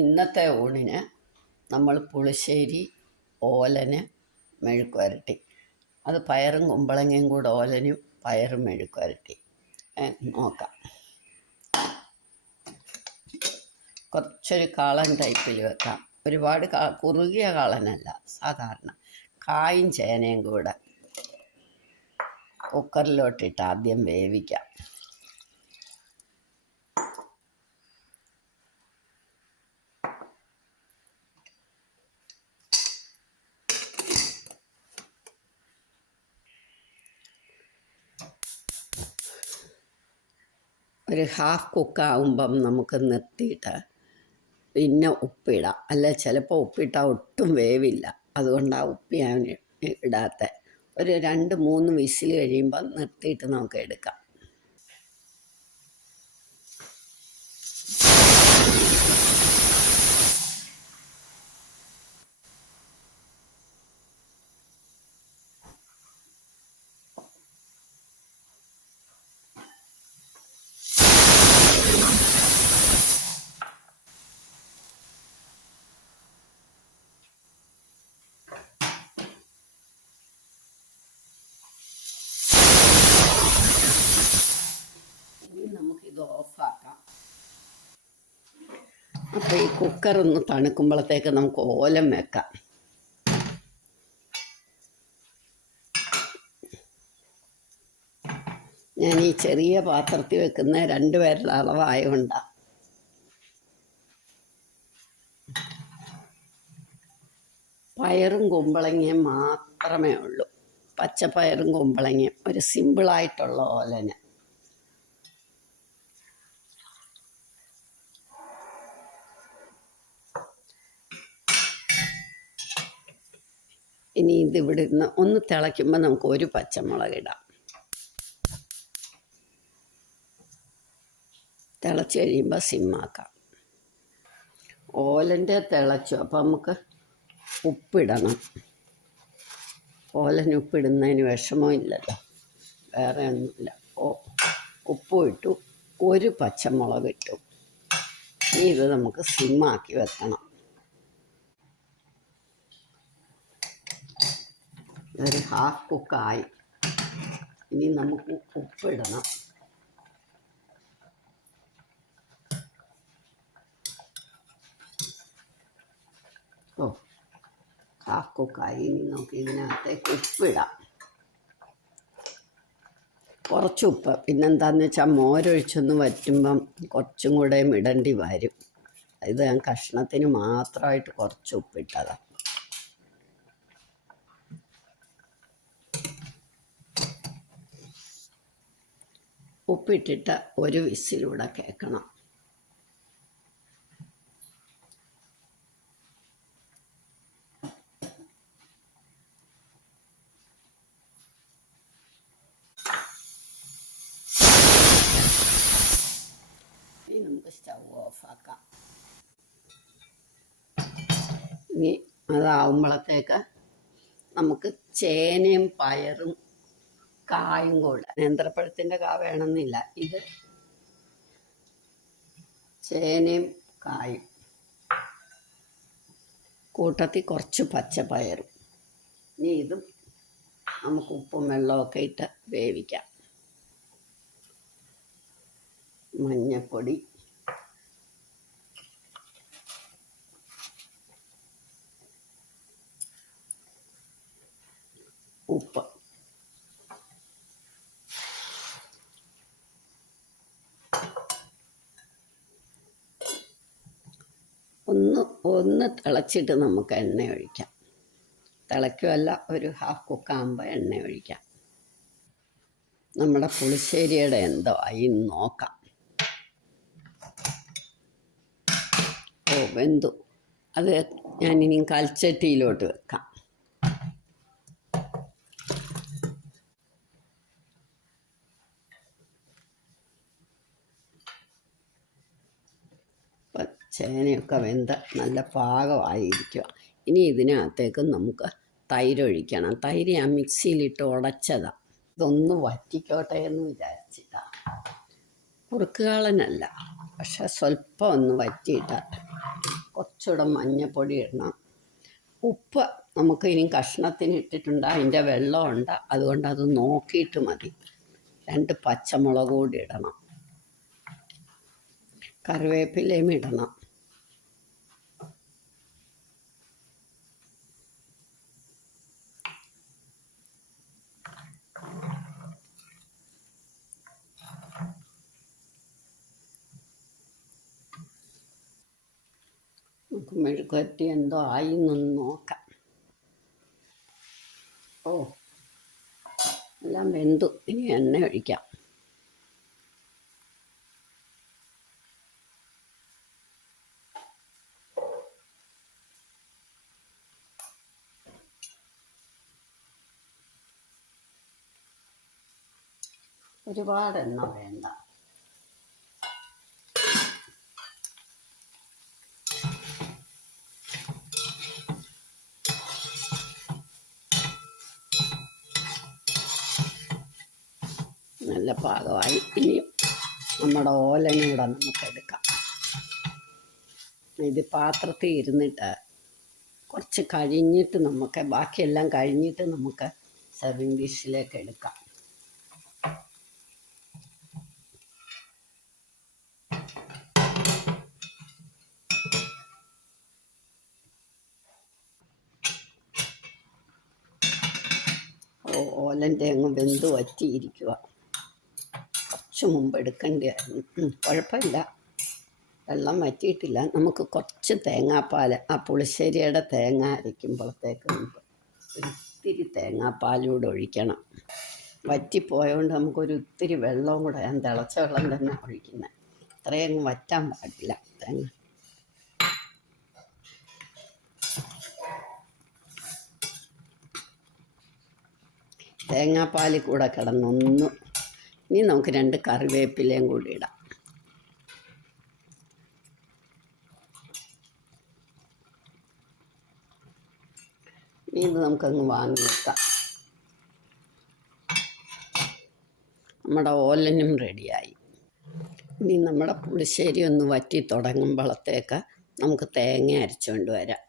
ഇന്നത്തെ ഊണിന് നമ്മൾ പുളിശ്ശേരി, ഓലന്, മെഴുക്ക് വരട്ടി. അത് പയറും കുമ്പളങ്ങയും കൂടെ ഓലനും പയറും മെഴുക്ക് വരട്ടി നോക്കാം. കുറച്ചൊരു കാളൻ ടൈപ്പിൽ വെക്കാം. ഒരുപാട് കുറുകിയ കാളനല്ല, സാധാരണ കായും ചേനയും കൂടെ കുക്കറിലോട്ടിട്ട് ആദ്യം വേവിക്കാം. ഒരു ഹാഫ് കുക്കാവുമ്പം നമുക്ക് നിർത്തിയിട്ട് പിന്നെ ഉപ്പിടാം. അല്ല, ചിലപ്പോൾ ഉപ്പിട്ടാൽ ഒട്ടും വേവില്ല. അതുകൊണ്ടാണ് ഉപ്പ് ഞാൻ ഇടാത്ത. ഒരു 2-3 വിസിൽ കഴിയുമ്പോൾ നിർത്തിയിട്ട് നമുക്ക് എടുക്കാം. നമുക്കിത് ഓഫാക്കാം. അപ്പോൾ ഈ കുക്കറൊന്ന് തണുക്കുമ്പോഴത്തേക്ക് നമുക്ക് ഓലം വെക്കാം. ഞാൻ ഈ ചെറിയ പാത്രത്തിൽ വെക്കുന്ന 2 പേരുടെ അളവായതുകൊണ്ടാണ്. പയറും കുമ്പളങ്ങയും മാത്രമേ ഉള്ളൂ. പച്ചപ്പയറും കുമ്പളങ്ങയും, ഒരു സിമ്പിളായിട്ടുള്ള ഓലന്. ഇനി ഇതിവിടെ നിന്ന് ഒന്ന് തിളയ്ക്കുമ്പോൾ നമുക്ക് ഒരു പച്ചമുളക് ഇടാം. തിളച്ച് കഴിയുമ്പോൾ സിമ്മാക്കാം. ഓലൻ്റെ തിളച്ചു. അപ്പോൾ നമുക്ക് ഉപ്പിടണം. ഓലന് ഉപ്പിടുന്നതിന് വിഷമം ഇല്ലല്ലോ, വേറെ ഒന്നുമില്ല. ഉപ്പും ഇട്ടു, ഒരു പച്ചമുളക് ഇട്ടു. ഇനി ഇത് നമുക്ക് സിമ്മാക്കി വെക്കണം. ഒരു ഹാഫ് കുക്കായി. ഇനി നമുക്ക് ഉപ്പിടണം. ഹാഫ് കുക്കായി. ഇനി നമുക്ക് ഇതിനകത്തേക്ക് ഉപ്പിടാം. കുറച്ച് ഉപ്പ്. പിന്നെന്താണെന്ന് വെച്ചാൽ മോരൊഴിച്ചൊന്ന് വറ്റുമ്പം കുറച്ചും കൂടെ ഇടേണ്ടി വരും. ഇത് ഞാൻ കഷ്ണത്തിന് മാത്രമായിട്ട് കുറച്ച് ഉപ്പിട്ടതാണ്. ഉപ്പിട്ടിട്ട് ഒരു വിസിലൂടെ കേൾക്കണം. ഇനി നമുക്ക് സ്റ്റൗ ഓഫാക്കാം. ഇനി അതാവുമ്പോഴത്തേക്ക് നമുക്ക് ചേനയും പയറും കായും കൂടെ, നേന്ത്രപ്പഴത്തിൻ്റെ കാ വേണമെന്നില്ല, ഇത് ചേനയും കായും കൂട്ടത്തിൽ കുറച്ച് പച്ചപ്പയറും. ഇനി ഇതും നമുക്ക് ഉപ്പും വെള്ളമൊക്കെ ഇട്ട് വേവിക്കാം. മഞ്ഞപ്പൊടി, ഉപ്പ്, ഒന്ന് തിളച്ചിട്ട് നമുക്ക് എണ്ണ ഒഴിക്കാം. തിളയ്ക്കുമല്ല, ഒരു ഹാഫ് കുക്കാകുമ്പോൾ എണ്ണ ഒഴിക്കാം. നമ്മുടെ പുളിശ്ശേരിയുടെ എന്തോ ആയി നോക്കാം. വെന്തു. അത് ഞാനിനി കൽച്ചട്ടിയിലോട്ട് വെക്കാം. ചേനയൊക്കെ വെന്ത് നല്ല പാകമായിരിക്കുക. ഇനി ഇതിനകത്തേക്ക് നമുക്ക് തൈര് ഒഴിക്കണം. തൈര് ഞാൻ മിക്സിയിലിട്ട് ഉടച്ചതാണ്. ഇതൊന്ന് വറ്റിക്കോട്ടെ എന്ന് വിചാരിച്ചിട്ടാണ്. കുറുക്കുകാളനല്ല. പക്ഷെ സ്വല്പം ഒന്ന് വറ്റിയിട്ട് കുറച്ചുകൂടെ മഞ്ഞൾപ്പൊടി ഇടണം. ഉപ്പ് നമുക്ക് ഇനി കഷ്ണത്തിന് ഇട്ടിട്ടുണ്ട്, അതിൻ്റെ വെള്ളമുണ്ട്, അതുകൊണ്ട് അത് നോക്കിയിട്ട് മതി. 2 പച്ചമുളക് കൂടി ഇടണം, കറിവേപ്പിലയും ഇടണം. നമുക്ക് മെഴുക്കുവരട്ടി എന്തോ ആയി എന്നൊന്ന് നോക്കാം. ഓ, എല്ലാം വെന്തു. ഇനി എണ്ണ ഒഴിക്കാം. ഒരുപാട് എണ്ണ വേണ്ട. നല്ല പാകമായി. ഇനി നമ്മുടെ ഓലനൂടെ നമുക്കെടുക്കാം. ഇത് പാത്രത്തിൽ ഇരുന്നിട്ട് കുറച്ച് കഴിഞ്ഞിട്ട് നമുക്ക് ബാക്കിയെല്ലാം കഴിഞ്ഞിട്ട് നമുക്ക് സെർവിങ് ഡിഷിലേക്ക് എടുക്കാം. ഓലൻ്റെ അങ്ങ് വെന്ത് വറ്റിയിരിക്കുക. കുറച്ച് മുമ്പ് എടുക്കേണ്ടിയായിരുന്നു. കുഴപ്പമില്ല, വെള്ളം വറ്റിയിട്ടില്ല. നമുക്ക് കുറച്ച് തേങ്ങാപ്പാൽ, ആ പുളിശ്ശേരിയുടെ തേങ്ങ അരയ്ക്കുമ്പോഴത്തേക്ക് നമുക്ക് ഒരിത്തിരി തേങ്ങാപ്പാലൂടെ ഒഴിക്കണം. വറ്റിപ്പോയതുകൊണ്ട് നമുക്കൊരു ഇത്തിരി വെള്ളവും കൂടെ, ഞാൻ തിളച്ച വെള്ളം തന്നെ ഒഴിക്കുന്നത്. അത്രയും വറ്റാൻ പാടില്ല തേങ്ങ. തേങ്ങാപ്പാലിൽ കൂടെ കിടന്നൊന്ന്. ഇനി നമുക്ക് 2 കറിവേപ്പിലയും കൂടി ഇടാം. ഇത് നമുക്കങ്ങ് വാങ്ങി വെക്കാം. നമ്മുടെ ഓലനും റെഡിയായി. ഇനി നമ്മുടെ പുളിശ്ശേരി ഒന്ന് വറ്റി തുടങ്ങുമ്പോഴത്തേക്ക് നമുക്ക് തേങ്ങ അരച്ചുകൊണ്ട് വരാം.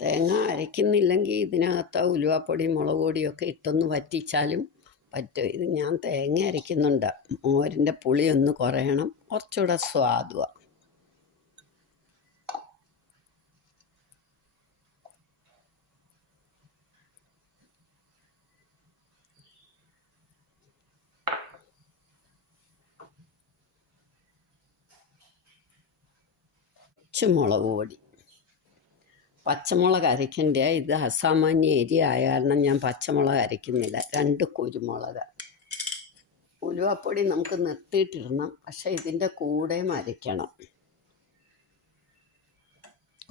തേങ്ങ അരയ്ക്കുന്നില്ലെങ്കിൽ ഇതിനകത്ത് ഉലുവാപ്പൊടി, മുളക് പൊടിയൊക്കെ ഇട്ടൊന്ന് വറ്റിച്ചാലും പറ്റും. ഇത് ഞാൻ തേങ്ങ അരയ്ക്കുന്നുണ്ട്. മോരിൻ്റെ പുളി ഒന്ന് കുറയണം, കുറച്ചുകൂടെ സ്വാദുവാണ്. മുളക് പൊടി, പച്ചമുളക് അരയ്ക്കേണ്ട. ഇത് അസാമാന്യ എരി ആയ കാരണം ഞാൻ പച്ചമുളക് അരയ്ക്കുന്നില്ല. 2 കുരുമുളക്. ഉലുവാപ്പൊടി നമുക്ക് നിർത്തിയിട്ടിടണം, പക്ഷെ ഇതിൻ്റെ കൂടെയും അരയ്ക്കണം.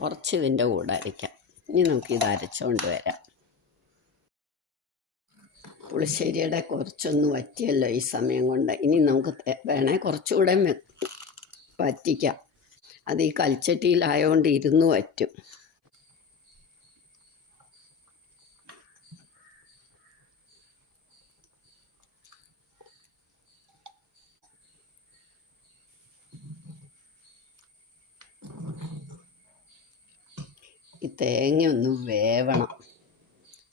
കുറച്ച് ഇതിൻ്റെ കൂടെ അരയ്ക്കാം. ഇനി നമുക്കിത് അരച്ചുകൊണ്ട് വരാം. പുളിശ്ശേരിയുടെ കുറച്ചൊന്ന് വറ്റിയല്ലോ ഈ സമയം കൊണ്ട്. ഇനി നമുക്ക് വേണേൽ കുറച്ചുകൂടെ വറ്റിക്കാം. അത് ഈ കൽച്ചട്ടിയിലായതുകൊണ്ട് ഇരുന്ന് വറ്റും. ഈ തേങ്ങ ഒന്ന് വേവണം,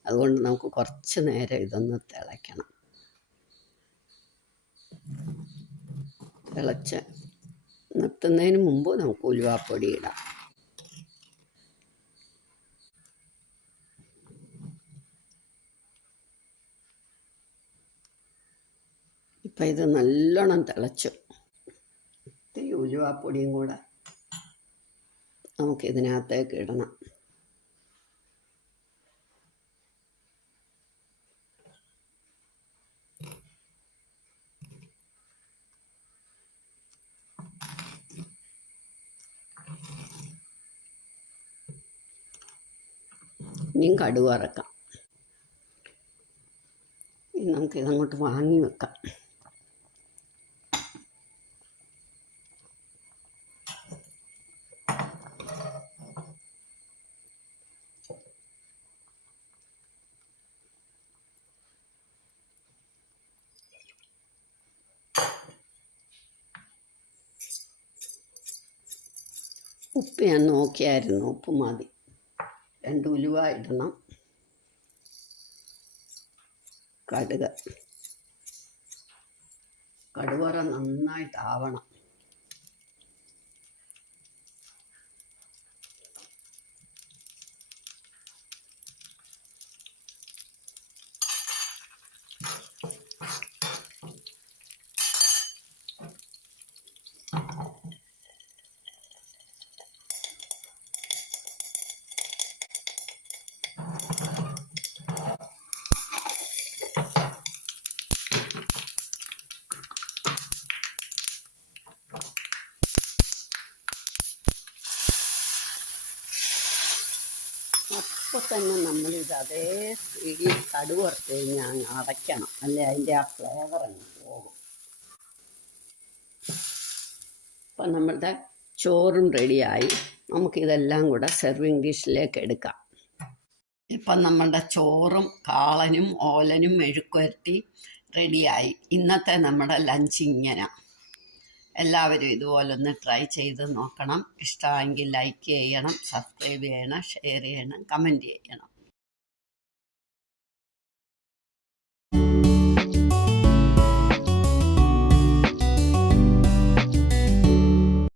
അതുകൊണ്ട് നമുക്ക് കുറച്ച് നേരം ഇതൊന്ന് തിളയ്ക്കണം. തിളച്ച് നിർത്തുന്നതിന് മുമ്പ് നമുക്ക് ഉലുവാപ്പൊടി ഇടാം. ഇപ്പം ഇത് നല്ലോണം തിളച്ചു. ഇത്തിരി ഉലുവാപ്പൊടിയും കൂടെ നമുക്കിതിനകത്തേക്ക് ഇടണം. ഇനിയും കടുക് വറക്കാം. ഇനി നമുക്കിതങ്ങോട്ട് വാങ്ങി വെക്കാം. ഉപ്പ് ഞാൻ നോക്കിയായിരുന്നു, ഉപ്പ് മതി. 2 ഉലുവ ഇടണം. കടുവറ നന്നായിട്ടാവണം. അപ്പോൾ തന്നെ നമ്മളിത് അതേ സ്പീഡിൽ കടുക് വറുത്ത് കഴിഞ്ഞാൽ അടയ്ക്കണം, അല്ലെ അതിൻ്റെ ആ ഫ്ലേവർ അങ്ങ് പോകും. അപ്പം നമ്മളുടെ ചോറും റെഡിയായി. നമുക്കിതെല്ലാം കൂടെ സെർവിങ് ഡിഷിലേക്ക് എടുക്കാം. ഇപ്പം നമ്മളുടെ ചോറും കാളനും ഓലനും മെഴുക്കുവരട്ടി റെഡിയായി. ഇന്നത്തെ നമ്മുടെ ലഞ്ച് ഇങ്ങനെ. എല്ലാവരും ഇതുപോലൊന്ന് ട്രൈ ചെയ്ത് നോക്കണം. ഇഷ്ടമെങ്കിൽ ലൈക്ക് ചെയ്യണം, സബ്സ്ക്രൈബ് ചെയ്യണം, ഷെയർ ചെയ്യണം, കമൻറ്റ് ചെയ്യണം.